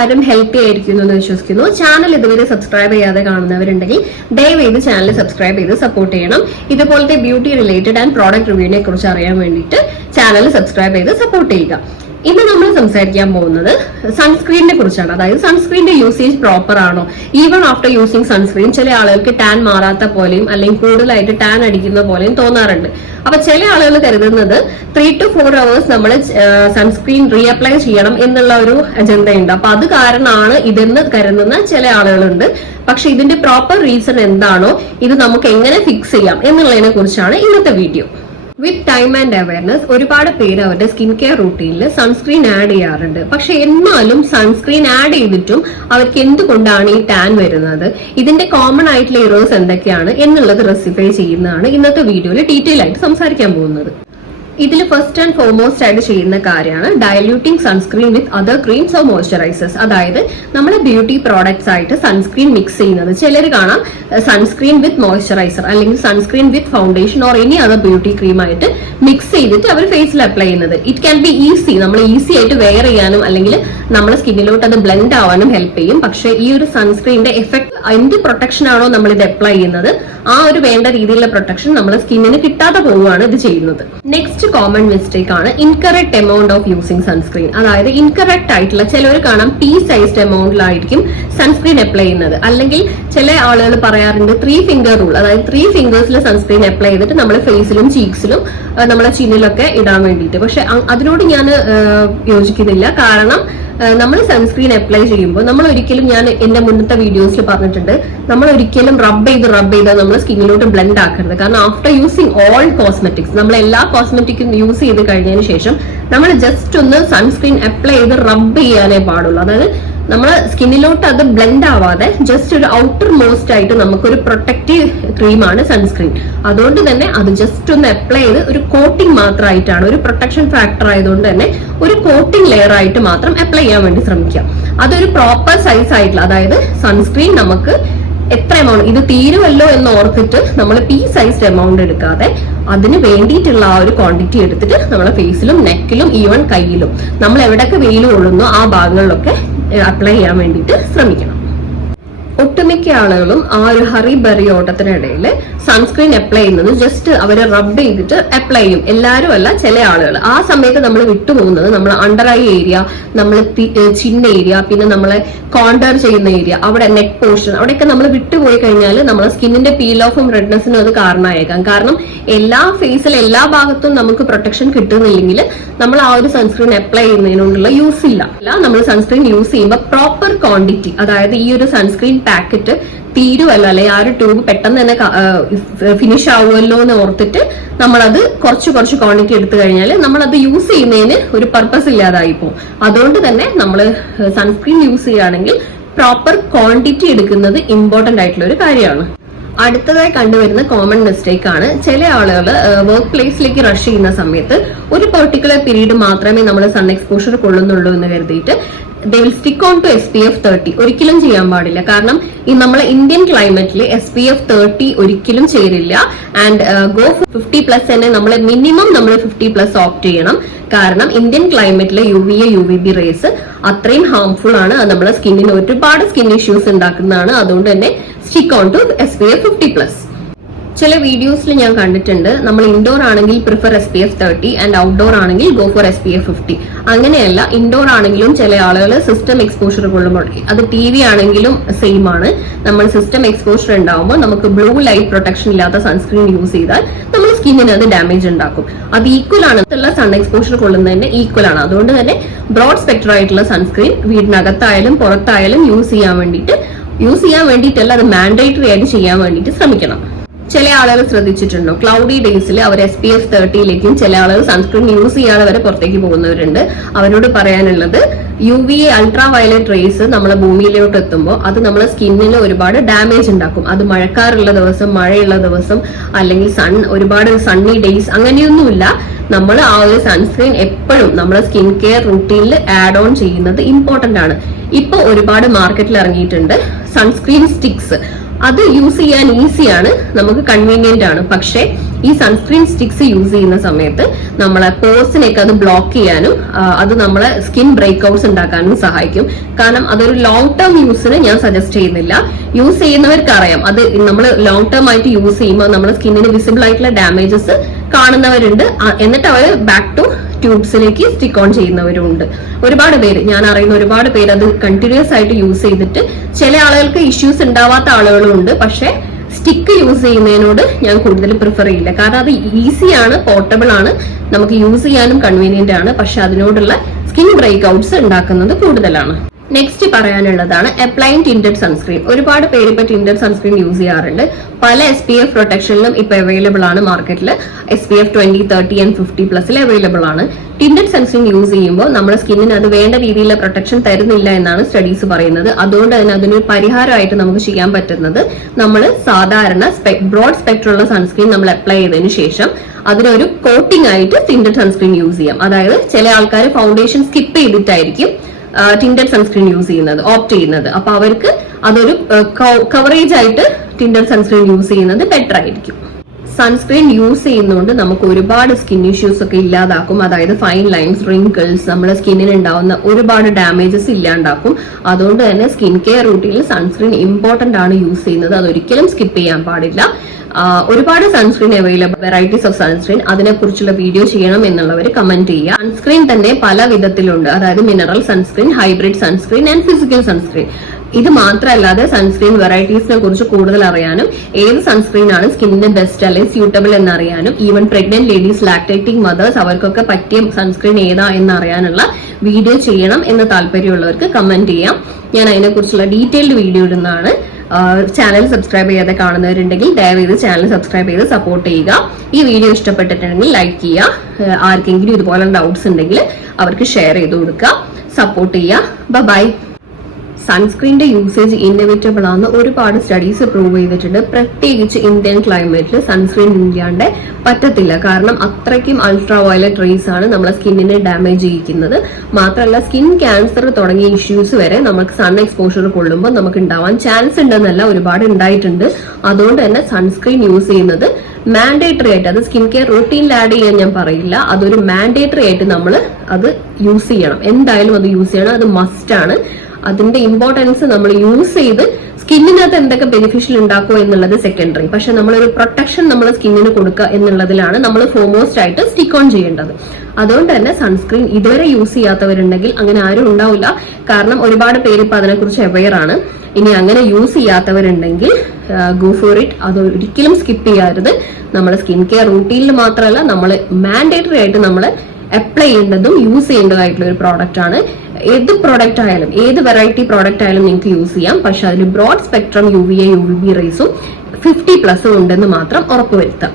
എല്ലാവരും ഹെൽത്തി ആയിരിക്കുന്നു എന്ന് വിശ്വസിക്കുന്നു. ചാനൽ ഇതുവരെ സബ്സ്ക്രൈബ് ചെയ്യാതെ കാണുന്നവരുണ്ടെങ്കിൽ ദയവേത് ചാനൽ സബ്സ്ക്രൈബ് ചെയ്ത് സപ്പോർട്ട് ചെയ്യണം. ഇതുപോലത്തെ ബ്യൂട്ടി റിലേറ്റഡ് ആൻഡ് പ്രോഡക്റ്റ് റിവ്യൂവിനെ കുറിച്ച് അറിയാൻ വേണ്ടിയിട്ട് ചാനൽ സബ്സ്ക്രൈബ് ചെയ്ത് സപ്പോർട്ട് ചെയ്യുക. ഇന്ന് നമ്മൾ സംസാരിക്കാൻ പോകുന്നത് സൺസ്ക്രീനിനെ കുറിച്ചാണ്. അതായത് സൺസ്ക്രീനിന്റെ യൂസേജ് പ്രോപ്പർ ആണോ? ഈവൺ ആഫ്റ്റർ യൂസിങ് സൺസ്ക്രീൻ ചില ആളുകൾക്ക് ടാൻ മാറാത്ത പോലെയും അല്ലെങ്കിൽ കൂടുതലായിട്ട് ടാൻ അടിക്കുന്ന പോലെയും തോന്നാറുണ്ട്. അപ്പൊ ചില ആളുകൾ കരുതുന്നത് ത്രീ ടു ഫോർ അവേഴ്സ് നമ്മൾ സൺസ്ക്രീൻ റീഅപ്ലൈ ചെയ്യണം എന്നുള്ള ഒരു അജണ്ടയുണ്ട്. അപ്പൊ അത് കാരണമാണ് ഇതെന്ന് കരുതുന്ന ചില ആളുകളുണ്ട്. പക്ഷെ ഇതിന്റെ പ്രോപ്പർ റീസൺ എന്താണോ ഇത് നമുക്ക് എങ്ങനെ ഫിക്സ് ചെയ്യാം എന്നുള്ളതിനെ കുറിച്ചാണ് ഇന്നത്തെ video with time and awareness ഒരുപാട് പേര് അവരുടെ സ്കിൻ കെയർ റൂട്ടീനിൽ സൺസ്ക്രീൻ ആഡ് ചെയ്യാറുണ്ട്. പക്ഷെ എന്നാലും സൺസ്ക്രീൻ ആഡ് ചെയ്തിട്ടും അവർക്ക് എന്തുകൊണ്ടാണ് ഈ ടാൻ വരുന്നത്? ഇതിന്റെ കോമൺ ആയിട്ടുള്ള ഇറോസ് എന്തൊക്കെയാണ്? എന്നുള്ളത് റെസിഫൈ ചെയ്യുന്നതാണ് ഇന്നത്തെ വീഡിയോയിൽ ഡീറ്റെയിൽ ആയിട്ട് സംസാരിക്കാൻ പോകുന്നത്. ഇതിൽ ഫസ്റ്റ് ആൻഡ് ഫോർമോസ്റ്റ് ആയിട്ട് ചെയ്യുന്ന കാര്യമാണ് diluting sunscreen with other creams or moisturisers അതായത് നമ്മൾ ബ്യൂട്ടി പ്രോഡക്ട്സ് ആയിട്ട് സൺസ്ക്രീൻ മിക്സ് ചെയ്യുന്നത്. ചിലർ കാണാം സൺസ്ക്രീൻ വിത്ത് മോയ്സ്ചറൈസർ അല്ലെങ്കിൽ sunscreen with foundation or any other beauty cream ആയിട്ട് മിക്സ് ചെയ്തിട്ട് അവർ ഫേസിൽ അപ്ലൈ ചെയ്യുന്നത്. ഇറ്റ് ക്യാൻ ബി ഈസി നമ്മൾ ഈസി ആയിട്ട് വെയർ ചെയ്യാനും അല്ലെങ്കിൽ നമ്മുടെ സ്കിന്നിലോട്ട് അത് ബ്ലെൻഡ് ആവാനും ഹെൽപ്പ് ചെയ്യും. പക്ഷേ ഈ ഒരു സൺസ്ക്രീനിന്റെ എഫക്ട് എന്ത് പ്രൊട്ടക്ഷൻ ആണോ നമ്മൾ ഇത് അപ്ലൈ ചെയ്യുന്നത്? ആ ഒരു വേണ്ട രീതിയിലുള്ള പ്രൊട്ടക്ഷൻ നമ്മുടെ സ്കിന്നിന് കിട്ടാതെ പോവുകയാണ് ഇത് ചെയ്യുന്നത്. നെക്സ്റ്റ് കോമൺ മിസ്റ്റേക്ക് ആണ് incorrect amount of using sunscreen അതായത് ഇൻകറക്റ്റ് ആയിട്ടുള്ള ചിലർ കാണാം പി സൈസ്ഡ് എമൗണ്ടിലായിരിക്കും സൺസ്ക്രീൻ അപ്ലൈ ചെയ്യുന്നത്. അല്ലെങ്കിൽ ചില ആളുകൾ പറയാറുണ്ട് ത്രീ ഫിംഗർ റൂൾ അതായത് ത്രീ ഫിംഗേഴ്സിൽ സൺസ്ക്രീൻ അപ്ലൈ ചെയ്തിട്ട് നമ്മൾ ഫേസിലും ചീക്സിലും നമ്മുടെ ചിന്നിലൊക്കെ ഇടാൻ വേണ്ടിയിട്ട്. പക്ഷെ അതിനോട് ഞാൻ യോജിക്കുന്നില്ല. കാരണം നമ്മൾ സൺസ്ക്രീൻ അപ്ലൈ ചെയ്യുമ്പോൾ നമ്മൾ ഒരിക്കലും ഞാൻ എന്റെ മുന്നത്തെ വീഡിയോസിൽ പറഞ്ഞിട്ടുണ്ട് നമ്മൾ ഒരിക്കലും റബ്ബ് ചെയ്ത് റബ്ബ് ചെയ്ത് നമ്മൾ സ്കിന്നിലോട്ട് ബ്ലെൻഡ് ആക്കരുത്. കാരണം ആഫ്റ്റർ യൂസിങ് ഓൾ കോസ്മെറ്റിക്സ് നമ്മൾ എല്ലാ കോസ്മെറ്റിക്സും യൂസ് ചെയ്ത് കഴിഞ്ഞതിന് ശേഷം നമ്മൾ ജസ്റ്റ് ഒന്ന് സൺസ്ക്രീൻ അപ്ലൈ ചെയ്ത് റബ്ബ് ചെയ്യാനേ പാടുള്ളൂ. അതായത് നമ്മളെ സ്കിന്നിലോട്ട് അത് ബ്ലെൻഡ് ആവാതെ ജസ്റ്റ് ഒരു ഔട്ടർ മോസ്റ്റ് ആയിട്ട് നമുക്കൊരു പ്രൊട്ടക്റ്റീവ് ക്രീമാണ് സൺസ്ക്രീൻ അതുകൊണ്ട് തന്നെ അത് ജസ്റ്റ് ഒന്ന് അപ്ലൈ ചെയ്ത് ഒരു കോട്ടിംഗ് മാത്രമായിട്ടാണ് ഒരു പ്രൊട്ടക്ഷൻ ഫാക്ടർ ആയതുകൊണ്ട് തന്നെ ഒരു കോട്ടിംഗ് ലെയർ ആയിട്ട് മാത്രം അപ്ലൈ ചെയ്യാൻ വേണ്ടി ശ്രമിക്കാം അതൊരു പ്രോപ്പർ സൈസ് ആയിട്ടുള്ള അതായത് സൺസ്ക്രീൻ നമുക്ക് എത്ര എമൗണ്ട് ഇത് തീരുമല്ലോ എന്ന് ഓർത്തിട്ട് നമ്മൾ പി സൈസ്ഡ് എമൗണ്ട് എടുക്കാതെ അതിന് വേണ്ടിയിട്ടുള്ള ആ ഒരു ക്വാണ്ടിറ്റി എടുത്തിട്ട് നമ്മളെ ഫേസിലും നെക്കിലും ഈവൻ കയ്യിലും നമ്മൾ എവിടെയൊക്കെ വെയിൽ കൊള്ളുന്നോ ആ ഭാഗങ്ങളിലൊക്കെ അപ്ലൈ ചെയ്യാൻ വേണ്ടിയിട്ട് ശ്രമിക്കണം. ഒട്ടുമിക്ക ആളുകളും ആ ഒരു ഹറി ബറി ഓട്ടത്തിനിടയിൽ സൺസ്ക്രീൻ അപ്ലൈ ചെയ്യുന്നത് ജസ്റ്റ് അവർ റബ്ബ് ചെയ്തിട്ട് അപ്ലൈ ചെയ്യും. എല്ലാവരും അല്ല ചില ആളുകൾ ആ സമയത്ത് നമ്മൾ വിട്ടുപോകുന്നത് നമ്മൾ അണ്ടർ ഐ ഏരിയ നമ്മൾ ചിന്ന ഏരിയ പിന്നെ നമ്മളെ കോണ്ടർ ചെയ്യുന്ന ഏരിയ അവിടെ നെക്ക് പോർഷൻ അവിടെയൊക്കെ നമ്മൾ വിട്ടുപോയി കഴിഞ്ഞാൽ നമ്മളെ സ്കിന്നിന്റെ പീൽ ഓഫും റെഡ്നെസ്സിനും അത് കാരണമായേക്കാം. കാരണം എല്ലാ ഫേസിൽ എല്ലാ ഭാഗത്തും നമുക്ക് പ്രൊട്ടക്ഷൻ കിട്ടുന്നില്ലെങ്കിൽ നമ്മൾ ആ ഒരു സൺസ്ക്രീൻ അപ്ലൈ ചെയ്യുന്നതിനോടുള്ള യൂസ് ഇല്ല. നമ്മൾ സൺസ്ക്രീൻ യൂസ് ചെയ്യുമ്പോൾ പ്രോപ്പർ ക്വാണ്ടിറ്റി അതായത് ഈ ഒരു സൺസ്ക്രീൻ പാക്കറ്റ് തീരുമല്ലോ അല്ലെ ആ ഒരു ട്യൂബ് പെട്ടെന്ന് തന്നെ ഫിനിഷ് ആവുമല്ലോ എന്ന് ഓർത്തിട്ട് നമ്മളത് കുറച്ച് കുറച്ച് ക്വാണ്ടിറ്റി എടുത്തു കഴിഞ്ഞാൽ നമ്മളത് യൂസ് ചെയ്യുന്നതിന് ഒരു പർപ്പസ് ഇല്ലാതായി പോകും. അതുകൊണ്ട് തന്നെ നമ്മൾ സൺസ്ക്രീൻ യൂസ് ചെയ്യുകയാണെങ്കിൽ പ്രോപ്പർ ക്വാണ്ടിറ്റി എടുക്കുന്നത് ഇമ്പോർട്ടന്റ് ആയിട്ടുള്ള ഒരു കാര്യമാണ്. അടുത്തതായി കണ്ടുവരുന്ന കോമൺ മിസ്റ്റേക്ക് ആണ് ചില ആളുകൾ വർക്ക് പ്ലേസിലേക്ക് റഷ് ചെയ്യുന്ന സമയത്ത് ഒരു പെർട്ടിക്കുലർ പീരീഡ് മാത്രമേ നമ്മൾ സൺ എക്സ്പോഷർ കൊള്ളുന്നുള്ളൂ എന്ന് കരുതിയിട്ട് they will stick on to S P F thirty ഒരിക്കലും ചെയ്യാൻ പാടില്ല. കാരണം ഈ നമ്മളെ ഇന്ത്യൻ ക്ലൈമറ്റിൽ എസ് പി എഫ് തേർട്ടി ഒരിക്കലും ചേരില്ല ആൻഡ് ഗോ ഫിഫ്റ്റി പ്ലസ് തന്നെ നമ്മൾ മിനിമം നമ്മൾ ഫിഫ്റ്റി പ്ലസ് ഓപ്റ്റ് ചെയ്യണം. കാരണം Indian ക്ലൈമറ്റിലെ U V A U V B rays അത്രയും ഹാംഫുൾ ആണ്. അത് നമ്മുടെ സ്കിന്നിന് ഒരുപാട് സ്കിൻ ഇഷ്യൂസ് ഉണ്ടാക്കുന്നതാണ്. അതുകൊണ്ട് തന്നെ stick on to S P F fifty plus ചില വീഡിയോസിൽ ഞാൻ കണ്ടിട്ടുണ്ട് നമ്മൾ ഇൻഡോർ ആണെങ്കിൽ prefer S P F thirty and outdoor ആണെങ്കിൽ go for S P F fifty അങ്ങനെയല്ല ഇൻഡോർ ആണെങ്കിലും ചില ആളുകൾ സിസ്റ്റം എക്സ്പോഷർ കൊള്ളുമ്പോൾ അത് ടി വി ആണെങ്കിലും സെയിം ആണ്. നമ്മൾ സിസ്റ്റം എക്സ്പോഷർ ഉണ്ടാകുമ്പോൾ നമുക്ക് ബ്ലൂ ലൈറ്റ് പ്രൊട്ടക്ഷൻ ഇല്ലാത്ത സൺസ്ക്രീൻ യൂസ് ചെയ്താൽ നമ്മുടെ സ്കിന്നിന് അത് ഡാമേജ് ഉണ്ടാക്കും. അത് ഈക്വൽ ആണ്. സൺ എക്സ്പോഷർ കൊള്ളുന്നതിന് ഈക്വൽ ആണ്. അതുകൊണ്ട് തന്നെ ബ്രോഡ് സ്പെക്ടർ ആയിട്ടുള്ള സൺസ്ക്രീൻ വീടിനകത്തായാലും പുറത്തായാലും യൂസ് ചെയ്യാൻ വേണ്ടിയിട്ട് യൂസ് ചെയ്യാൻ വേണ്ടിയിട്ടല്ല അത് മാൻഡേറ്ററി ആയിട്ട് ചെയ്യാൻ വേണ്ടിയിട്ട് ശ്രമിക്കണം. ചില ആളുകൾ ശ്രദ്ധിച്ചിട്ടുണ്ടോ? ക്ലൗഡി ഡേയ്സിൽ അവർ എസ് പി എഫ് തേർട്ടിയിലേക്കും ചില ആളുകൾ സൺസ്ക്രീൻ യൂസ് ചെയ്യാതെ വരെ പുറത്തേക്ക് പോകുന്നവരുണ്ട്. അവരോട് പറയാനുള്ളത് U V A ultraviolet rays നമ്മളെ ഭൂമിയിലോട്ട് എത്തുമ്പോൾ അത് നമ്മളെ സ്കിന്നിൽ ഒരുപാട് ഡാമേജ് ഉണ്ടാക്കും. അത് മഴക്കാറുള്ള ദിവസം മഴയുള്ള ദിവസം അല്ലെങ്കിൽ സൺ ഒരുപാട് സണ്ണി ഡേയ്സ് അങ്ങനെയൊന്നുമില്ല. നമ്മൾ ആ ഒരു സൺസ്ക്രീൻ എപ്പോഴും നമ്മളെ സ്കിൻ കെയർ റൂട്ടീനിൽ ആഡ് ഓൺ ചെയ്യുന്നത് ഇമ്പോർട്ടന്റ് ആണ്. ഇപ്പോൾ ഒരുപാട് മാർക്കറ്റിൽ ഇറങ്ങിയിട്ടുണ്ട് സൺസ്ക്രീൻ സ്റ്റിക്സ് അത് യൂസ് ചെയ്യാൻ ഈസിയാണ് നമുക്ക് കൺവീനിയന്റ് ആണ്. പക്ഷേ ഈ സൺസ്ക്രീൻ സ്റ്റിക്സ് യൂസ് ചെയ്യുന്ന സമയത്ത് നമ്മളെ പോഴ്സിനെയൊക്കെ അത് ബ്ലോക്ക് ചെയ്യാനും അത് നമ്മളെ സ്കിൻ ബ്രേക്ക്ഔട്ട്സ് ഉണ്ടാക്കാനും സഹായിക്കും. കാരണം അതൊരു ലോങ് ടേം യൂസിന് ഞാൻ സജസ്റ്റ് ചെയ്യുന്നില്ല. യൂസ് ചെയ്യുന്നവർക്ക് അറിയാം അത് നമ്മൾ ലോങ് ടേം ആയിട്ട് യൂസ് ചെയ്യുമ്പോൾ നമ്മുടെ സ്കിന്നിന് വിസിബിൾ ആയിട്ടുള്ള ഡാമേജസ് കാണുന്നവരുണ്ട്. എന്നിട്ട് അവർ ബാക്ക് ടു ട്യൂബ്സിലേക്ക് സ്റ്റിക്ക് ഓൺ ചെയ്യുന്നവരുണ്ട് ഒരുപാട് പേര് ഞാൻ അറിയുന്ന ഒരുപാട് പേര് അത് കണ്ടിന്യൂസ് ആയിട്ട് യൂസ് ചെയ്തിട്ട് ചില ആളുകൾക്ക് ഇഷ്യൂസ് ഉണ്ടാവാത്ത ആളുകളും ഉണ്ട് പക്ഷെ സ്റ്റിക്ക് യൂസ് ചെയ്യുന്നതിനോട് ഞാൻ കൂടുതൽ പ്രിഫർ ചെയ്യില്ല. കാരണം അത് ഈസിയാണ് പോർട്ടബിൾ ആണ്. നമുക്ക് യൂസ് ചെയ്യാനും കൺവീനിയന്റ് ആണ്. പക്ഷെ അതിനോടുള്ള സ്കിൻ ബ്രേക്ക് ഔട്ട്സ് ഉണ്ടാക്കുന്നത് കൂടുതലാണ്. നെക്സ്റ്റ് പറയാനുള്ളതാണ് അപ്ലൈൻ ടിന്റഡ് സൺസ്ക്രീൻ ഒരുപാട് പേര് ഇപ്പൊ ടിന്റഡ് സൺസ്ക്രീൻ യൂസ് ചെയ്യാറുണ്ട്. പല എസ് പി എഫ് പ്രൊട്ടക്ഷനിലും ഇപ്പൊ അവൈലബിൾ ആണ് മാർക്കറ്റിൽ S P F twenty thirty and fifty പ്ലസിൽ available ആണ്. ടിന്റഡ് സൺസ്ക്രീൻ യൂസ് ചെയ്യുമ്പോൾ നമ്മുടെ സ്കിന്നിന് അത് വേണ്ട രീതിയിലുള്ള പ്രൊട്ടക്ഷൻ തരുന്നില്ല എന്നാണ് സ്റ്റഡീസ് പറയുന്നത്. അതുകൊണ്ട് തന്നെ അതിനൊരു പരിഹാരമായിട്ട് നമുക്ക് ചെയ്യാൻ പറ്റുന്നത് നമ്മൾ സാധാരണ ബ്രോഡ് സ്പെക്ട്രുള്ള സൺസ്ക്രീൻ നമ്മൾ അപ്ലൈ ചെയ്തതിനു ശേഷം അതിനൊരു കോട്ടിംഗ് ആയിട്ട് ടിന്റഡ് സൺസ്ക്രീൻ യൂസ് ചെയ്യാം. അതായത് ചില ആൾക്കാർ ഫൗണ്ടേഷൻ സ്കിപ്പ് ചെയ്തിട്ടായിരിക്കും ടിന്റഡ് സൺസ്ക്രീൻ യൂസ് ചെയ്യുന്നത് ഓപ്റ്റ് ചെയ്യുന്നത്. അപ്പൊ അവർക്ക് അതൊരു കവറേജ് ആയിട്ട് ടിൻഡർ സൺസ്ക്രീൻ യൂസ് ചെയ്യുന്നത് ബെറ്റർ ആയിരിക്കും. സൺസ്ക്രീൻ യൂസ് ചെയ്യുന്നതുകൊണ്ട് നമുക്ക് ഒരുപാട് സ്കിൻ ഇഷ്യൂസ് ഒക്കെ ഇല്ലാതാക്കും. അതായത് ഫൈൻ ലൈൻസ് റിങ്കിൾസ് നമ്മുടെ സ്കിന്നിന് ഉണ്ടാവുന്ന ഒരുപാട് ഡാമേജസ് ഇല്ലാണ്ടാക്കും. അതുകൊണ്ട് തന്നെ സ്കിൻ കെയർ റൂട്ടീനിൽ സൺസ്ക്രീൻ ഇമ്പോർട്ടന്റ് ആണ് യൂസ് ചെയ്യുന്നത്. അതൊരിക്കലും സ്കിപ്പ് ചെയ്യാൻ പാടില്ല. ഒരുപാട് sunscreen available varieties of sunscreen അതിനെക്കുറിച്ചുള്ള വീഡിയോ ചെയ്യണം എന്നുള്ളവർ കമന്റ് ചെയ്യുക. സൺസ്ക്രീൻ തന്നെ പല വിധത്തിലുണ്ട്. അതായത് mineral sunscreen hybrid sunscreen and physical sunscreen ഇത് മാത്രമല്ലാതെ സൺസ്ക്രീൻ വെറൈറ്റീസിനെ കുറിച്ച് കൂടുതൽ അറിയാനും ഏത് സൺസ്ക്രീൻ ആണ് സ്കിന്നിന് ബെസ്റ്റ് അല്ലെങ്കിൽ suitable എന്നറിയാനും even pregnant ladies lactating mothers അവർക്കൊക്കെ പറ്റിയ സൺസ്ക്രീൻ ഏതാ എന്ന് അറിയാനുള്ള വീഡിയോ ചെയ്യണം എന്ന് താല്പര്യമുള്ളവർക്ക് കമന്റ് ചെയ്യാം. ഞാൻ അതിനെക്കുറിച്ചുള്ള ഡീറ്റെയിൽഡ് വീഡിയോ ഇടുന്നതാണ്. ചാനൽ സബ്സ്ക്രൈബ് ചെയ്യാതെ കാണുന്നവരുണ്ടെങ്കിൽ ദയവേത് ചാനൽ സബ്സ്ക്രൈബ് ചെയ്ത് സപ്പോർട്ട് ചെയ്യുക. ഈ വീഡിയോ ഇഷ്ടപ്പെട്ടിട്ടുണ്ടെങ്കിൽ ലൈക്ക് ചെയ്യുക. ആർക്കെങ്കിലും ഇതുപോലെ ഡൗട്ട്സ് ഉണ്ടെങ്കിൽ അവർക്ക് ഷെയർ ചെയ്ത് കൊടുക്കുക. സപ്പോർട്ട് ചെയ്യുക. ബൈ സൺസ്ക്രീനിന്റെ യൂസേജ് ഇന്നവേറ്റബിൾ ആണെന്ന് ഒരുപാട് സ്റ്റഡീസ് പ്രൂവ് ചെയ്തിട്ടുണ്ട്. പ്രത്യേകിച്ച് ഇന്ത്യൻ ക്ലൈമറ്റിൽ സൺസ്ക്രീൻ ഇല്ലാണ്ട് പറ്റത്തില്ല. കാരണം അത്രയ്ക്കും അൾട്രാ വയലറ്റ് റേസ് ആണ് നമ്മളെ സ്കിന്നിനെ ഡാമേജ് ചെയ്യിക്കുന്നത്. മാത്രമല്ല സ്കിൻ ക്യാൻസർ തുടങ്ങിയ ഇഷ്യൂസ് വരെ നമുക്ക് സൺ എക്സ്പോഷർ കൊള്ളുമ്പോൾ നമുക്ക് ഉണ്ടാവാൻ ചാൻസ് ഉണ്ടെന്നല്ല ഒരുപാട് ഉണ്ടായിട്ടുണ്ട്. അതുകൊണ്ട് തന്നെ സൺസ്ക്രീൻ യൂസ് ചെയ്യുന്നത് മാൻഡേറ്ററി ആയിട്ട് അത് സ്കിൻ കെയർ റൂട്ടീനിൽ ആഡ് ചെയ്യാൻ ഞാൻ പറയില്ല. അതൊരു മാൻഡേറ്ററി ആയിട്ട് നമ്മൾ അത് യൂസ് ചെയ്യണം. എന്തായാലും അത് യൂസ് ചെയ്യണം. അത് മസ്റ്റ് ആണ്. അതിന്റെ ഇമ്പോർട്ടൻസ് നമ്മൾ യൂസ് ചെയ്ത് സ്കിന്നിനകത്ത് എന്തൊക്കെ ബെനിഫിഷ്യൽ ഉണ്ടാക്കുക എന്നുള്ളത് സെക്കൻഡറി പക്ഷെ നമ്മളൊരു പ്രൊട്ടക്ഷൻ നമ്മൾ സ്കിന്നിന് കൊടുക്കുക എന്നുള്ളതിലാണ് നമ്മൾ ഫോമോസ്റ്റ് ആയിട്ട് സ്റ്റിക്ക് ഓൺ ചെയ്യേണ്ടത്. അതുകൊണ്ട് തന്നെ സൺസ്ക്രീൻ ഇതുവരെ യൂസ് ചെയ്യാത്തവരുണ്ടെങ്കിൽ അങ്ങനെ ആരും ഉണ്ടാവില്ല. കാരണം ഒരുപാട് പേര് ഇപ്പൊ അതിനെക്കുറിച്ച് അവെയർ ആണ്. ഇനി അങ്ങനെ യൂസ് ചെയ്യാത്തവരുണ്ടെങ്കിൽ ഗോ ഫോർ ഇറ്റ് അത് ഒരിക്കലും സ്കിപ്പ് ചെയ്യരുത്. നമ്മുടെ സ്കിൻ കെയർ റൂട്ടീനിൽ മാത്രമല്ല നമ്മൾ മാൻഡേറ്ററി ആയിട്ട് നമ്മൾ അപ്ലൈ ചെയ്യേണ്ടതും യൂസ് ചെയ്യേണ്ടതായിട്ടുള്ള ഒരു പ്രോഡക്റ്റ് ആണ്. ഏത് പ്രോഡക്റ്റ് ആയാലും ഏത് വെറൈറ്റി പ്രോഡക്റ്റ് ആയാലും നിങ്ങൾക്ക് യൂസ് ചെയ്യാം. പക്ഷെ അതിൽ broad spectrum U V A U V B റേസും fifty പ്ലസും ഉണ്ടെന്ന് മാത്രം ഉറപ്പുവരുത്താം